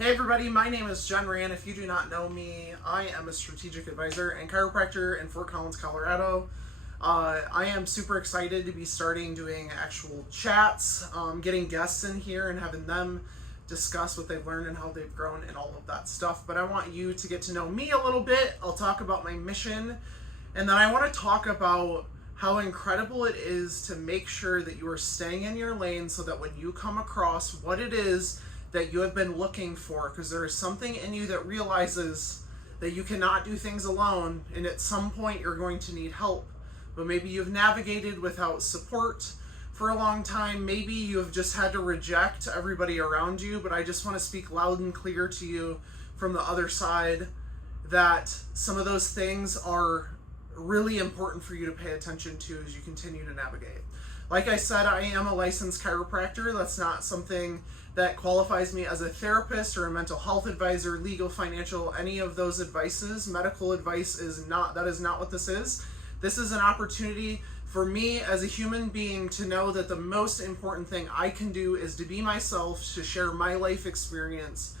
Hey everybody, my name is Jenn. If you do not know me, I am a strategic advisor and chiropractor in Fort Collins, Colorado. I am super excited to be starting doing actual chats, getting guests in here and having them discuss what they've learned and how they've grown and all of that stuff. But I want you to get to know me a little bit. I'll talk about my mission, and then I want to talk about how incredible it is to make sure that you are staying in your lane so that when you come across what it is that you have been looking for, because there is something in you that realizes that you cannot do things alone, and at some point you're going to need help. But maybe you've navigated without support for a long time. Maybe you have just had to reject everybody around you, but I just want to speak loud and clear to you from the other side that some of those things are really important for you to pay attention to as you continue to navigate. Like I said, I am a licensed chiropractor. That's not something that qualifies me as a therapist or a mental health advisor, legal, financial, any of those advices. Medical advice is not what this is. This is an opportunity for me as a human being to know that the most important thing I can do is to be myself, to share my life experience,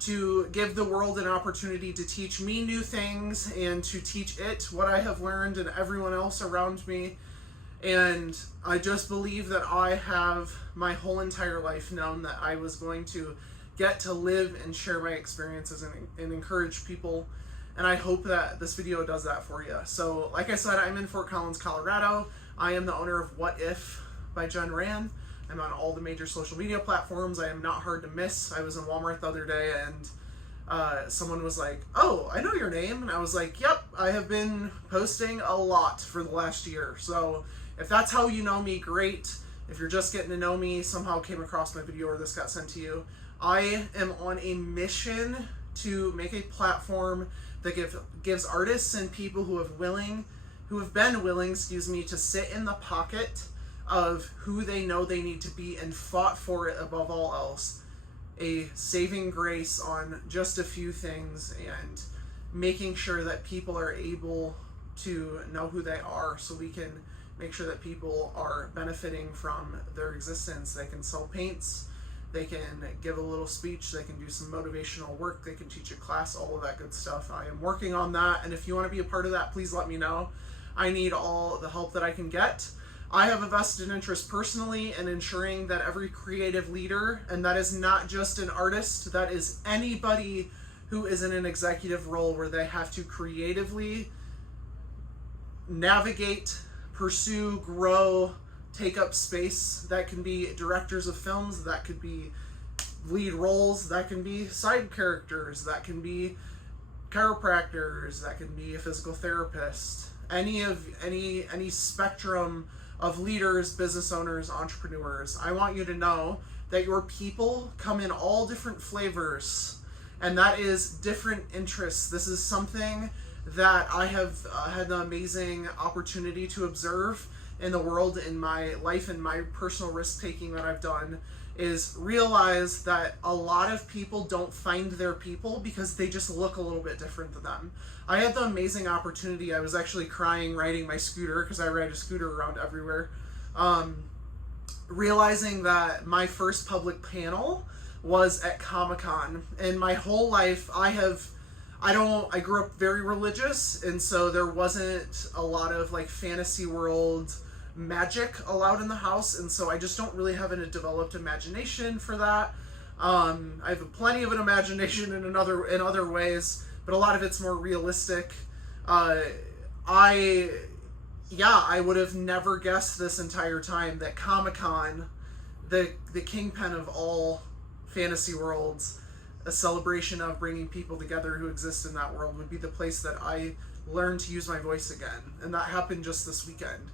to give the world an opportunity to teach me new things and to teach it what I have learned and everyone else around me. And I just believe that I have my whole entire life known that I was going to get to live and share my experiences and encourage people. And I hope that this video does that for you. So like I said, I'm in Fort Collins, Colorado. I am the owner of What If by Jenn. I'm on all the major social media platforms. I am not hard to miss. I was in Walmart the other day and someone was like, "Oh, I know your name." And I was like, "Yep, I have been posting a lot for the last year." So if that's how you know me, great. If you're just getting to know me, somehow came across my video or this got sent to you, I am on a mission to make a platform that gives artists and people who have been willing, to sit in the pocket of who they know they need to be and fought for it above all else, a saving grace on just a few things and making sure that people are able to know who they are so we can make sure that people are benefiting from their existence. They can sell paints, they can give a little speech, they can do some motivational work, they can teach a class, all of that good stuff. I am working on that, and if you want to be a part of that, please let me know. I need all the help that I can get. I have a vested interest personally in ensuring that every creative leader, and that is not just an artist, that is anybody who is in an executive role where they have to creatively navigate, pursue, grow, take up space. That can be directors of films, that could be lead roles, that can be side characters, that can be chiropractors, that can be a physical therapist, any spectrum of leaders, business owners, entrepreneurs. I want you to know that your people come in all different flavors, and that is different interests. This is something that I have had the amazing opportunity to observe in the world, in my life, and my personal risk-taking that I've done, is realize that a lot of people don't find their people because they just look a little bit different than them. I had the amazing opportunity, I was actually crying riding my scooter, because I ride a scooter around everywhere, realizing that my first public panel was at Comic-Con. And my whole life, I grew up very religious, and so there wasn't a lot of like fantasy world magic allowed in the house, and so I just don't really have a developed imagination for that. I have plenty of an imagination in other ways, but a lot of it's more realistic. I would have never guessed this entire time that Comic-Con, the kingpin of all fantasy worlds, a celebration of bringing people together who exist in that world, would be the place that I learned to use my voice again. And that happened just this weekend.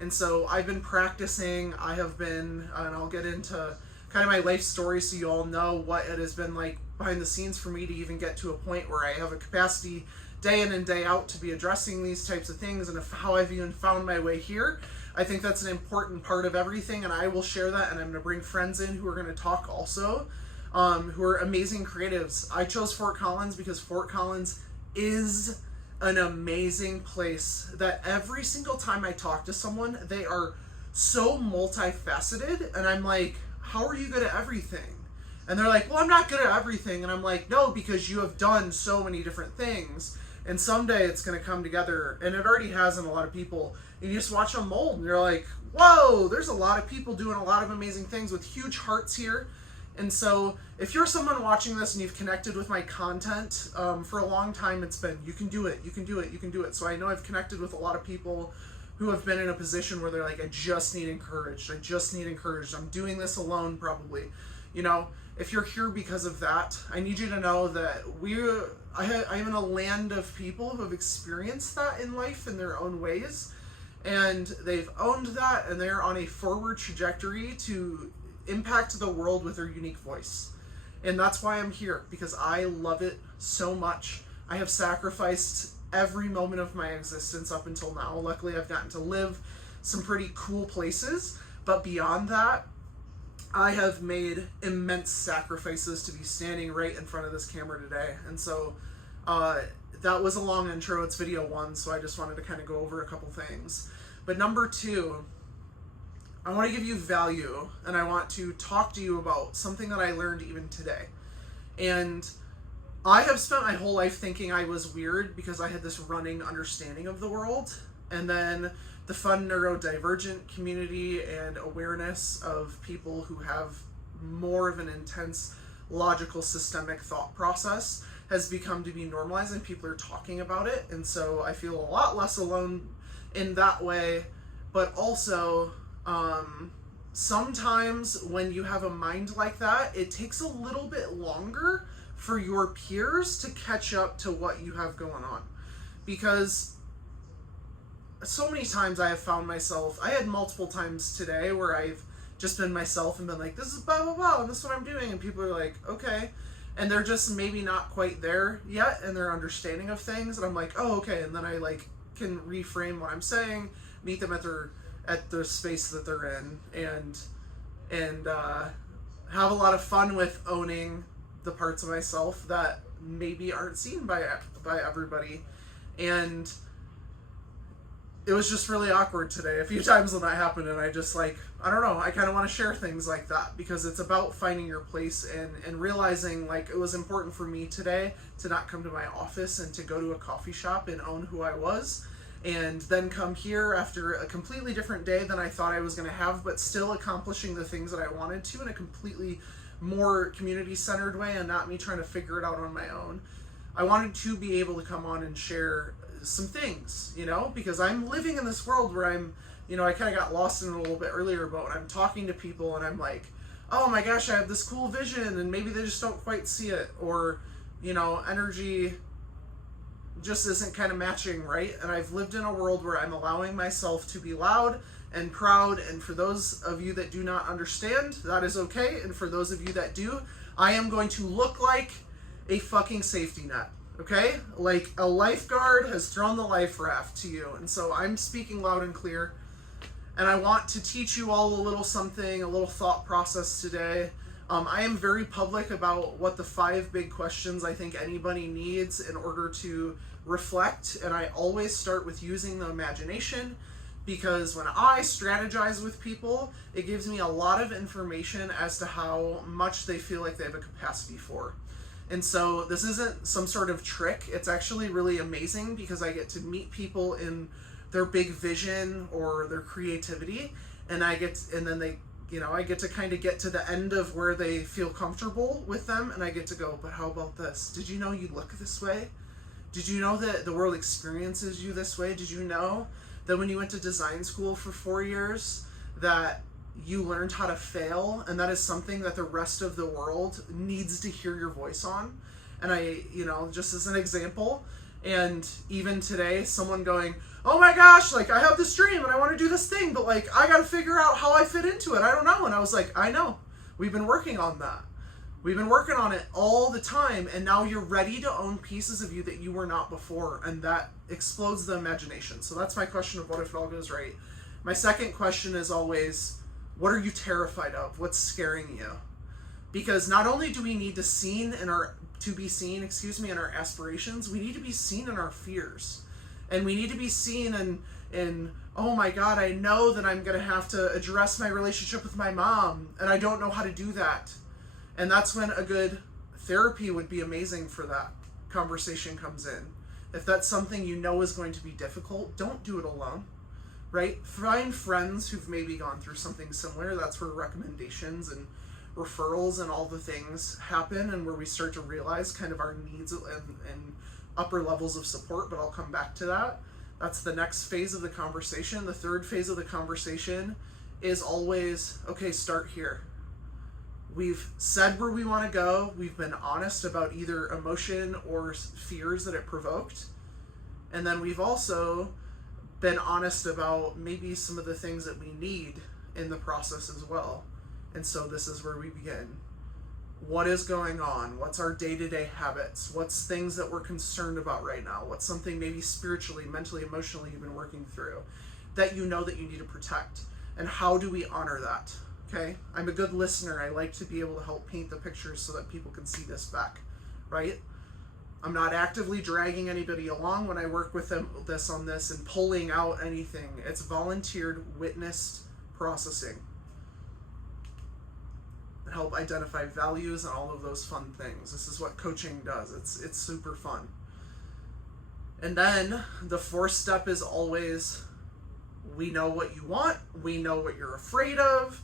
And so I've been practicing. I have been, and I'll get into kind of my life story so you all know what it has been like behind the scenes for me to even get to a point where I have a capacity day in and day out to be addressing these types of things, and how I've even found my way here. I think that's an important part of everything, and I will share that, and I'm going to bring friends in who are going to talk also, who are amazing creatives. I chose Fort Collins because Fort Collins is an amazing place that every single time I talk to someone, they are so multifaceted, and I'm like, how are you good at everything? And they're like, well, I'm not good at everything. And I'm like, no, because you have done so many different things. And someday it's going to come together. And it already has in a lot of people. And you just watch them mold. And you're like, whoa, there's a lot of people doing a lot of amazing things with huge hearts here. And so if you're someone watching this and you've connected with my content for a long time, it's been, you can do it, you can do it, you can do it. So I know I've connected with a lot of people who have been in a position where they're like, I just need encouraged. I just need encouraged. I'm doing this alone probably. You know, if you're here because of that, I need you to know that I am in a land of people who have experienced that in life in their own ways. And they've owned that, and they're on a forward trajectory to impact the world with their unique voice. And that's why I'm here, because I love it so much. I have sacrificed every moment of my existence up until now. Luckily, I've gotten to live some pretty cool places, but beyond that, I have made immense sacrifices to be standing right in front of this camera today. And so that was a long intro. It's video 1, so I just wanted to kind of go over a couple things. But number 2, I want to give you value, and I want to talk to you about something that I learned even today. And I have spent my whole life thinking I was weird because I had this running understanding of the world. And then the fun neurodivergent community and awareness of people who have more of an intense logical systemic thought process has become to be normalized, and people are talking about it. And so I feel a lot less alone in that way. But also, sometimes when you have a mind like that, it takes a little bit longer for your peers to catch up to what you have going on. Because so many times I have found myself, I had multiple times today where I've just been myself and been like, this is blah, blah, blah, and this is what I'm doing. And people are like, okay. And they're just maybe not quite there yet in their understanding of things. And I'm like, oh, okay. And then I like can reframe what I'm saying, meet them at the space that they're in, and have a lot of fun with owning the parts of myself that maybe aren't seen by everybody. And it was just really awkward today a few times when that happened, and I just like, I don't know, I kind of want to share things like that because it's about finding your place and realizing like it was important for me today to not come to my office and to go to a coffee shop and own who I was, and then come here after a completely different day than I thought I was going to have, but still accomplishing the things that I wanted to in a completely more community-centered way and not me trying to figure it out on my own. I wanted to be able to come on and share some things, you know, because I'm living in this world where I'm, you know, I kind of got lost in it a little bit earlier, but when I'm talking to people and I'm like, oh my gosh, I have this cool vision, and maybe they just don't quite see it, or, you know, energy just isn't kind of matching, right? And I've lived in a world where I'm allowing myself to be loud and proud, and for those of you that do not understand, that is okay, and for those of you that do, I am going to look like a fucking safety net. Okay? Like a lifeguard has thrown the life raft to you. And so I'm speaking loud and clear. And I want to teach you all a little something, a little thought process today. I am very public about what the 5 big questions I think anybody needs in order to reflect. And I always start with using the imagination, because when I strategize with people, it gives me a lot of information as to how much they feel like they have a capacity for. And so this isn't some sort of trick. It's actually really amazing because I get to meet people in their big vision or their creativity, and I get to kind of get to the end of where they feel comfortable with them, and I get to go, but how about this? Did you know you look this way? Did you know that the world experiences you this way? Did you know that when you went to design school for 4 years that you learned how to fail, and that is something that the rest of the world needs to hear your voice on? And I, you know, just as an example, and even today, someone going, oh my gosh, like I have this dream and I want to do this thing, but like I got to figure out how I fit into it. I don't know. And I was like, I know. We've been working on that. We've been working on it all the time, and now you're ready to own pieces of you that you were not before, and that explodes the imagination. So that's my question of what if it all goes right. My second question is always, what are you terrified of? What's scaring you? Because not only do we need to be seen in our aspirations, we need to be seen in our fears. And we need to be seen in oh my God, I know that I'm going to have to address my relationship with my mom, and I don't know how to do that. And that's when a good therapy would be amazing for that. Conversation comes in. If that's something you know is going to be difficult, don't do it alone, right? Find friends who've maybe gone through something similar. That's where recommendations and referrals and all the things happen, and where we start to realize kind of our needs and upper levels of support, but I'll come back to that. That's the next phase of the conversation. The third phase of the conversation is always, okay, start here. We've said where we want to go. We've been honest about either emotion or fears that it provoked. And then we've also been honest about maybe some of the things that we need in the process as well. And so this is where we begin. What is going on? What's our day-to-day habits? What's things that we're concerned about right now? What's something maybe spiritually, mentally, emotionally you've been working through that you know that you need to protect? And how do we honor that? Okay, I'm a good listener. I like to be able to help paint the pictures so that people can see this back, right? I'm not actively dragging anybody along when I work with them on this and pulling out anything. It's volunteered, witnessed processing. Help identify values and all of those fun things. This is what coaching does. It's super fun. And then the fourth step is always, we know what you want, we know what you're afraid of,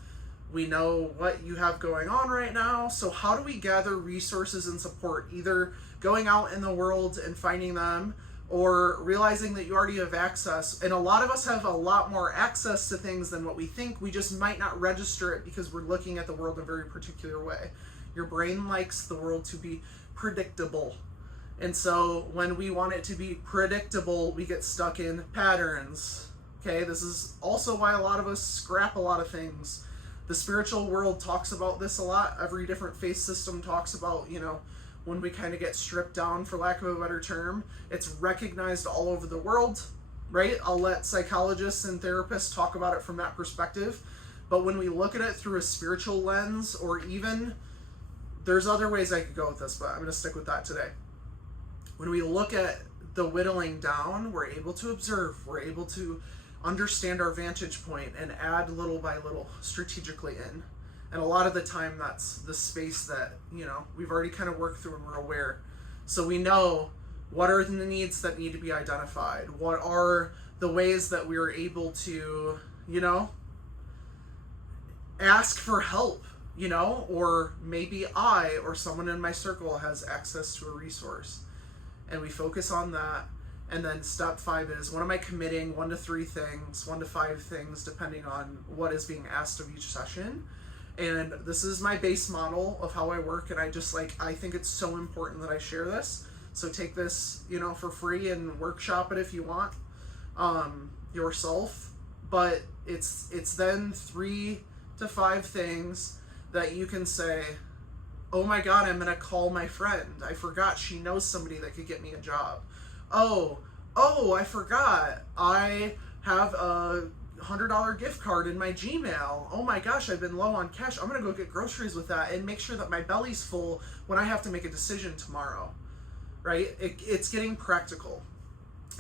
we know what you have going on right now. So how do we gather resources and support, either going out in the world and finding them, or realizing that you already have access? And a lot of us have a lot more access to things than what we think. We just might not register it because we're looking at the world in a very particular way. Your brain likes the world to be predictable. And so when we want it to be predictable, we get stuck in patterns. Okay, this is also why a lot of us scrap a lot of things. The spiritual world talks about this a lot. Every different faith system talks about, when we kind of get stripped down, for lack of a better term. It's recognized all over the world, right? I'll let psychologists and therapists talk about it from that perspective. But when we look at it through a spiritual lens, or even, there's other ways I could go with this, but I'm going to stick with that today. When we look at the whittling down, we're able to observe, we're able to understand our vantage point and add little by little strategically in. And a lot of the time that's the space that, we've already kind of worked through and we're aware. So we know what are the needs that need to be identified. What are the ways that we are able to, ask for help, or maybe I or someone in my circle has access to a resource. And we focus on that. And then step 5 is, what am I committing? 1 to 3 things, 1 to 5 things, depending on what is being asked of each session. And this is my base model of how I work. And I think it's so important that I share this. So take this, for free and workshop it if you want, yourself. But it's then 3 to 5 things that you can say, oh my God, I'm going to call my friend. I forgot she knows somebody that could get me a job. Oh, I forgot. I have a $100 gift card in my Gmail. Oh my gosh, I've been low on cash. I'm going to go get groceries with that and make sure that my belly's full when I have to make a decision tomorrow, right? It's getting practical.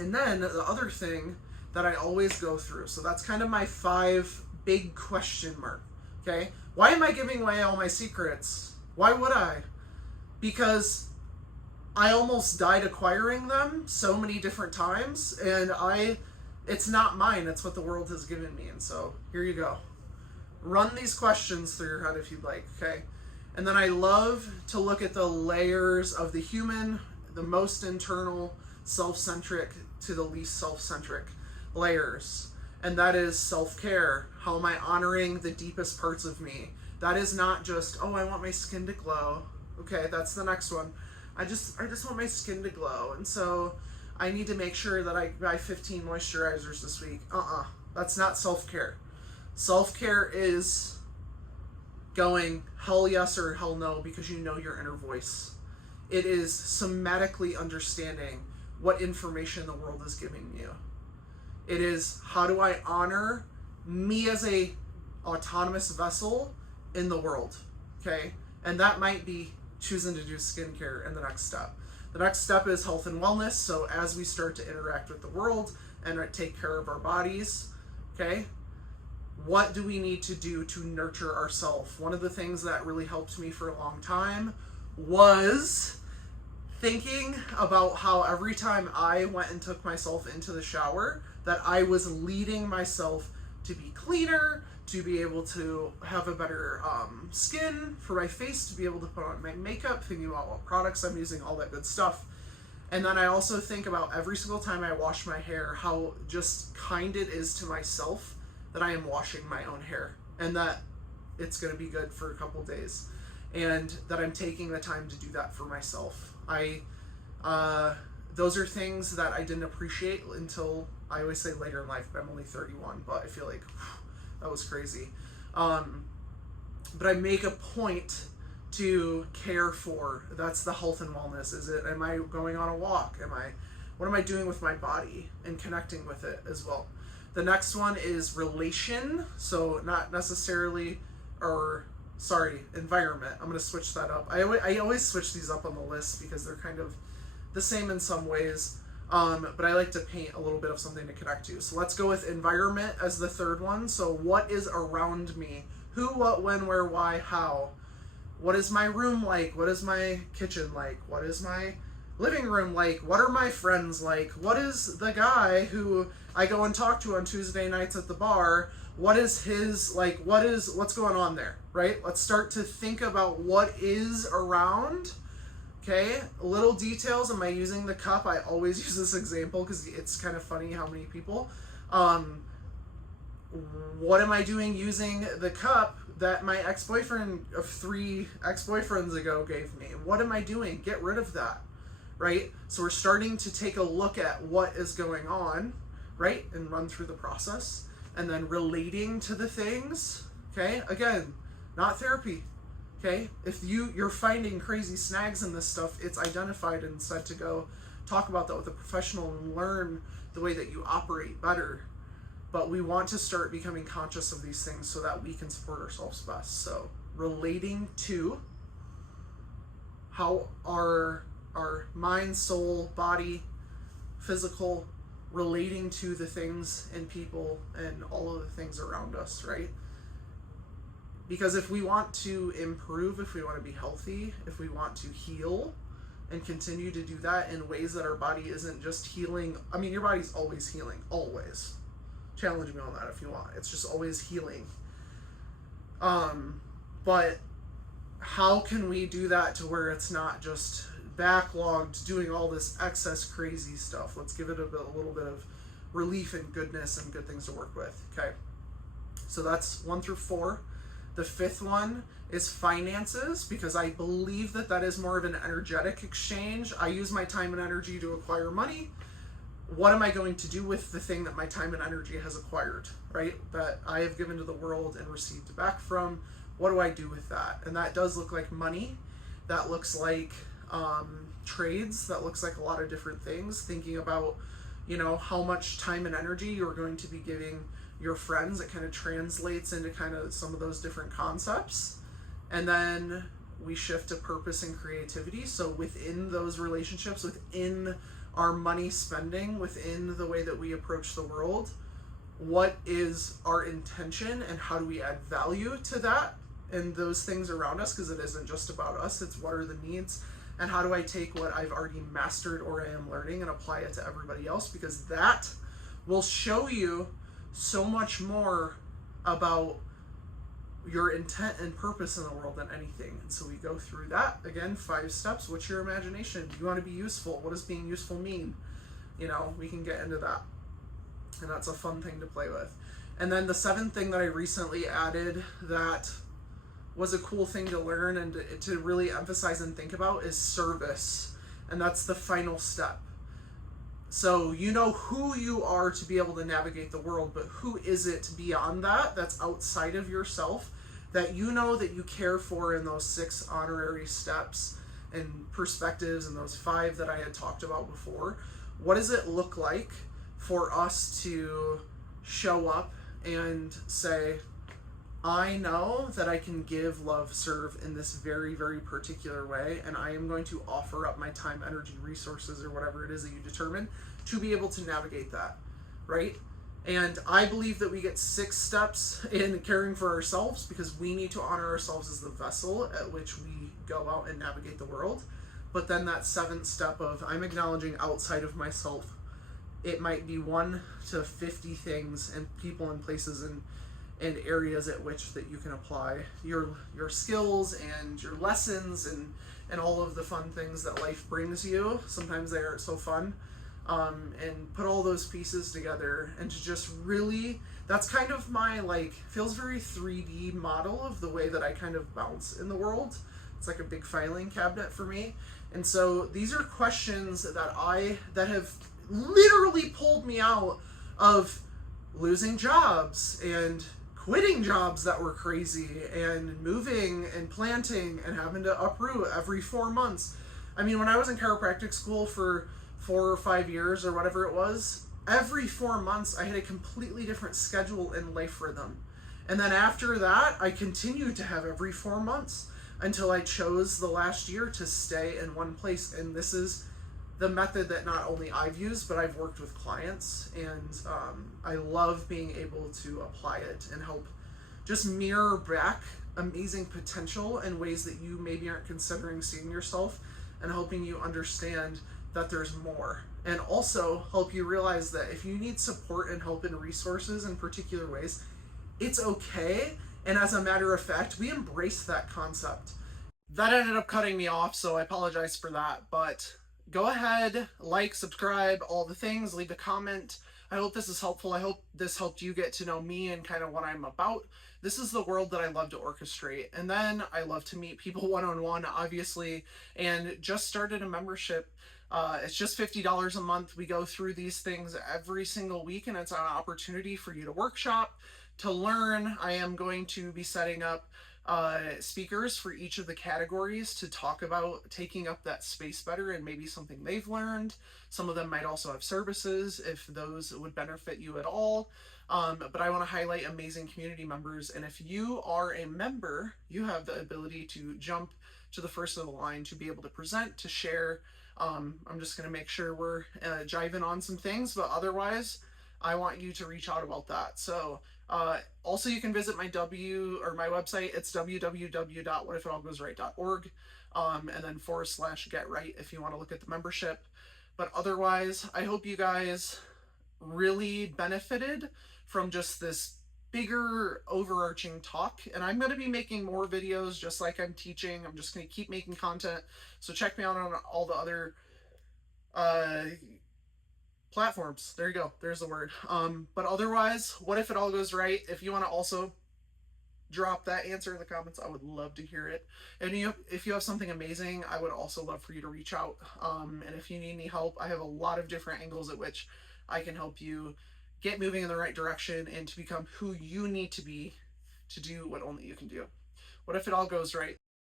And then the other thing that I always go through, so that's kind of my 5 big question mark, okay? Why am I giving away all my secrets? Why would I? Because I almost died acquiring them so many different times, and it's not mine, it's what the world has given me. And so here you go. Run these questions through your head if you'd like, okay? And then I love to look at the layers of the human, the most internal, self-centric to the least self-centric layers. And that is self-care. How am I honoring the deepest parts of me? That is not just, I want my skin to glow. Okay, that's the next one. I just want my skin to glow, and so I need to make sure that I buy 15 moisturizers this week. That's not self-care. Self-care is going hell yes or hell no because you know your inner voice. It is somatically understanding what information the world is giving you. It is, how do I honor me as a autonomous vessel in the world, okay? And that might be choosing to do skincare in the next step. The next step is health and wellness. So as we start to interact with the world and take care of our bodies, okay, what do we need to do to nurture ourselves? One of the things that really helped me for a long time was thinking about how every time I went and took myself into the shower, that I was leading myself to be cleaner, to be able to have a better skin for my face, to be able to put on my makeup, thinking about what products I'm using, all that good stuff. And then I also think about every single time I wash my hair, how just kind it is to myself that I am washing my own hair, and that it's going to be good for a couple days, and that I'm taking the time to do that for myself. Those are things that I didn't appreciate until, I always say later in life, but I'm only 31, but I feel like that was crazy. But I make a point to care for, that's the health and wellness. Am I going on a walk? What am I doing with my body and connecting with it as well? The next one is relation. So not necessarily, environment. I'm going to switch that up. I always switch these up on the list because they're kind of the same in some ways. But I like to paint a little bit of something to connect to. So let's go with environment as the third one. So what is around me? Who, what, when, where, why, how? What is my room like? What is my kitchen like? What is my living room like? What are my friends like? What is the guy who I go and talk to on Tuesday nights at the bar? What is his, like, what's going on there, right? Let's start to think about what is around. Okay, little details. Am I using the cup? I always use this example because it's kind of funny how many people. What am I doing using the cup that my ex-boyfriend of 3 ex-boyfriends ago gave me? What am I doing? Get rid of that, right? So we're starting to take a look at what is going on, right? And run through the process, and then relating to the things, okay? Again, not therapy. Okay, if you're finding crazy snags in this stuff, it's identified and said to go talk about that with a professional and learn the way that you operate better. But we want to start becoming conscious of these things so that we can support ourselves best. So relating to how our mind, soul, body, physical, relating to the things and people and all of the things around us, right? Because if we want to improve, if we want to be healthy, if we want to heal and continue to do that in ways that our body isn't just healing. I mean, your body's always healing, always. Challenge me on that if you want. It's just always healing. But how can we do that to where it's not just backlogged doing all this excess crazy stuff? Let's give it a little bit of relief and goodness and good things to work with. Okay. So that's 1 through 4. The 5th one is finances, because I believe that is more of an energetic exchange. I use my time and energy to acquire money. What am I going to do with the thing that my time and energy has acquired, right? That I have given to the world and received back from. What do I do with that? And that does look like money. That looks like trades. That looks like a lot of different things. Thinking about, how much time and energy you're going to be giving your friends. It kind of translates into kind of some of those different concepts. And then we shift to purpose and creativity. So within those relationships, within our money spending, within the way that we approach the world, what is our intention and how do we add value to that and those things around us? Because it isn't just about us, it's what are the needs and how do I take what I've already mastered or I am learning and apply it to everybody else, because that will show you so much more about your intent and purpose in the world than anything. And so we go through that again, 5 steps. What's your imagination? You want to be useful. What does being useful mean? We can get into that, and that's a fun thing to play with. And then the 7th thing that I recently added that was a cool thing to learn and to really emphasize and think about is service, and that's the final step. So you know who you are to be able to navigate the world, but who is it beyond that, that's outside of yourself, that that you care for in those 6 honorary steps and perspectives and those 5 that I had talked about before? What does it look like for us to show up and say, I know that I can give, love, serve in this very, very particular way, and I am going to offer up my time, energy, resources, or whatever it is that you determine to be able to navigate that, right? And I believe that we get 6 steps in caring for ourselves because we need to honor ourselves as the vessel at which we go out and navigate the world. But then that 7th step of I'm acknowledging outside of myself, it might be 1 to 50 things and people and places and areas at which that you can apply your skills and your lessons and all of the fun things that life brings you. Sometimes they aren't so fun. And put all those pieces together and to just really, that's kind of my like, feels very 3D model of the way that I kind of bounce in the world. It's like a big filing cabinet for me. And so these are questions that have literally pulled me out of losing jobs and quitting jobs that were crazy and moving and planting and having to uproot every 4 months. I mean, when I was in chiropractic school for 4 or 5 years or whatever it was, every 4 months I had a completely different schedule and life rhythm. And then after that, I continued to have every 4 months until I chose the last year to stay in one place. And this is the method that not only I've used, but I've worked with clients. And I love being able to apply it and help just mirror back amazing potential in ways that you maybe aren't considering seeing yourself, and helping you understand that there's more, and also help you realize that if you need support and help and resources in particular ways, it's okay. And as a matter of fact, we embrace that concept. That ended up cutting me off, so I apologize for that. But go ahead, like, subscribe, all the things, leave a comment. I hope this is helpful. I hope this helped you get to know me and kind of what I'm about. This is the world that I love to orchestrate. And then I love to meet people one-on-one, obviously, and just started a membership. It's just $50 a month. We go through these things every single week, and it's an opportunity for you to workshop, to learn. I am going to be setting up speakers for each of the categories to talk about taking up that space better and maybe something they've learned. Some of them might also have services if those would benefit you at all. But I want to highlight amazing community members. And if you are a member, you have the ability to jump to the first of the line to be able to present, to share. I'm just going to make sure we're jiving on some things, but otherwise, I want you to reach out about that. So also you can visit my website. It's www.whatifitallgoesright.org, and then /get-right if you want to look at the membership. But otherwise, I hope you guys really benefited from just this bigger overarching talk. And I'm going to be making more videos just like I'm teaching. I'm just going to keep making content. So check me out on all the other platforms. There you go. There's the word. But otherwise, what if it all goes right? If you want to also drop that answer in the comments, I would love to hear it. And if you have something amazing, I would also love for you to reach out. And if you need any help, I have a lot of different angles at which I can help you get moving in the right direction and to become who you need to be to do what only you can do. What if it all goes right?